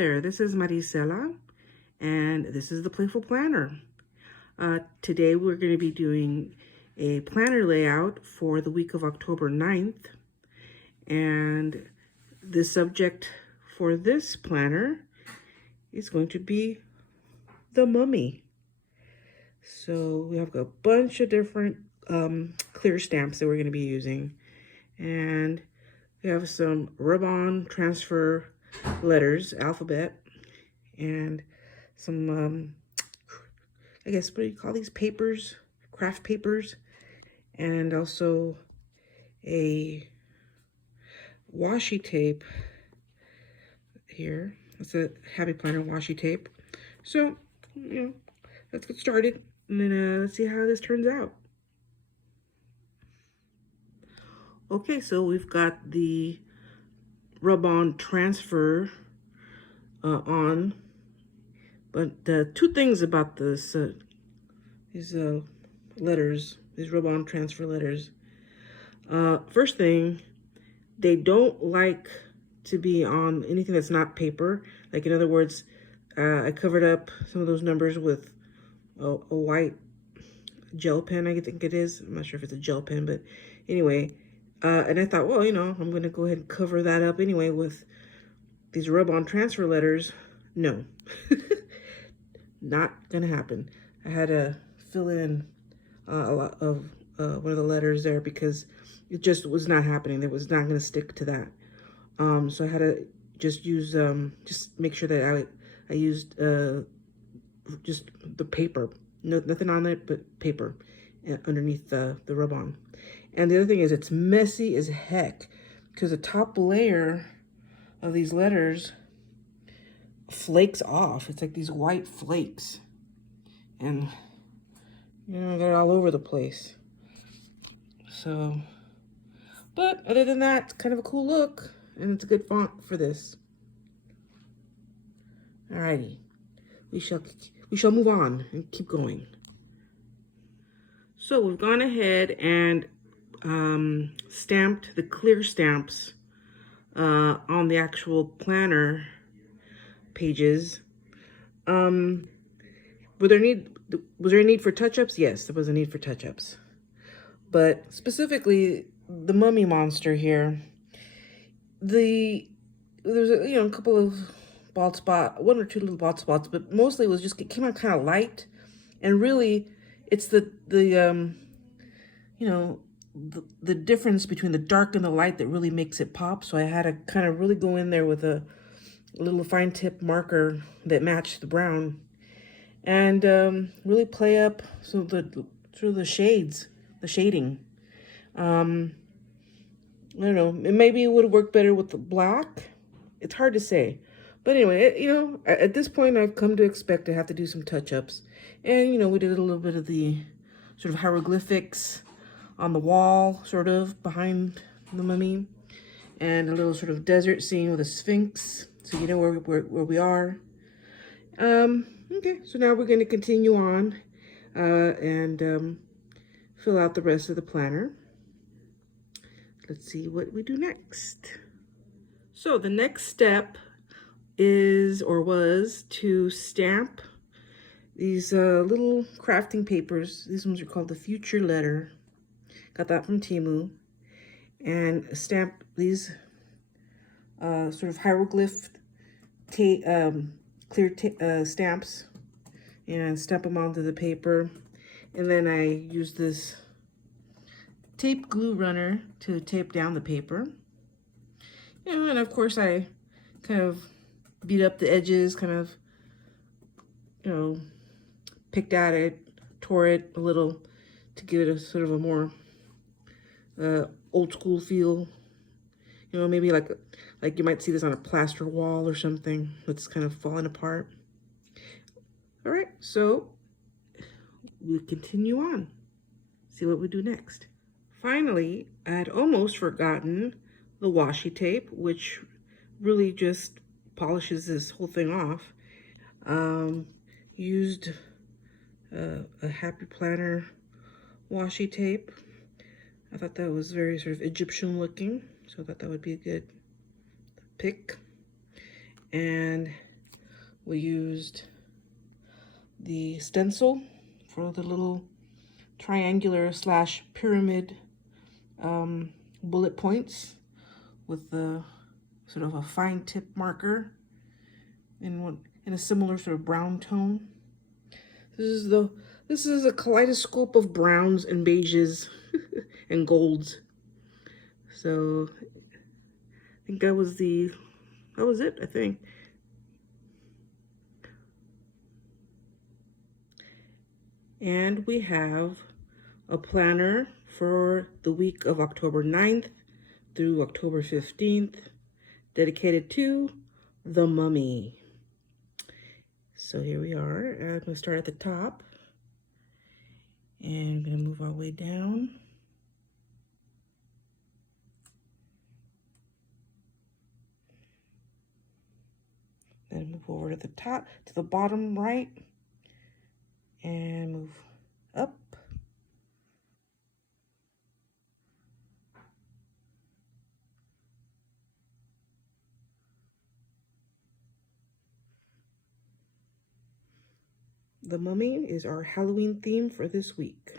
there, this is Maricela, and this is the Playful Planner. Today we're going to be doing a planner layout for the week of October 9th, and the subject for this planner is going to be the mummy. So we have a bunch of different clear stamps that we're going to be using, and we have some rub-on transfer letters, alphabet, and some I guess, what do you call these papers? Craft papers. And also a washi tape here. It's a Happy Planner washi tape. So, let's get started, and then let's see how this turns out. Okay, so we've got the rub-on transfer on, but two things about this, these letters, these rub-on transfer letters. First thing, they don't like to be on anything that's not paper. Like, in other words, I covered up some of those numbers with a white gel pen, I think it is. I'm not sure if it's a gel pen, but anyway. And I thought, well, I'm going to go ahead and cover that up anyway with these rub-on transfer letters. No, not going to happen. I had to fill in a lot of one of the letters there because it just was not happening. It was not going to stick to that. So I had to just use, just make sure that I used just the paper. No, nothing on it but paper underneath the rub-on. And the other thing is, it's messy as heck because the top layer of these letters flakes off. It's like these white flakes, and they're all over the place. So, but other than that, it's kind of a cool look, and it's a good font for this. Alrighty, we shall move on and keep going. So we've gone ahead and stamped the clear stamps on the actual planner pages. Was there a need for touch-ups? Yes, there was a need for touch-ups. But specifically, the mummy monster here, there's a couple of bald spots, one or two little bald spots, but mostly it came out kind of light, and really, it's the difference between the dark and the light that really makes it pop. So I had to kind of really go in there with a little fine tip marker that matched the brown, and really play up some of the shades, the shading. I don't know, maybe it would have worked better with the black. It's hard to say. But anyway, at this point, I've come to expect to have to do some touch-ups. And, we did a little bit of the sort of hieroglyphics on the wall, sort of, behind the mummy. And a little sort of desert scene with a sphinx, so you know where we are. Okay, so now we're going to continue on and fill out the rest of the planner. Let's see what we do next. So the next step was to stamp these little crafting papers. These ones are called the Future Letter. Got that from Temu. And stamp these sort of hieroglyph clear stamps, and stamp them onto the paper. And then I use this tape glue runner to tape down the paper. And of course I kind of beat up the edges, kind of, picked at it, tore it a little to give it a sort of a more old school feel. Maybe like you might see this on a plaster wall or something that's kind of falling apart. All right, so we'll continue on, see what we do next. Finally, I had almost forgotten the washi tape, which really just polishes this whole thing off. Used a Happy Planner washi tape. I thought that was very sort of Egyptian looking, so I thought that would be a good pick. And We used the stencil for the little triangular slash pyramid bullet points with the sort of a fine tip marker in a similar sort of brown tone. This is a kaleidoscope of browns and beiges and golds. So I think that was it, I think. And we have a planner for the week of October 9th through October 15th, dedicated to The Mummy. So here we are. I'm going to start at the top, and I'm going to move our way down. Then move over to the top, to the bottom right, and move up. The Mummy is our Halloween theme for this week.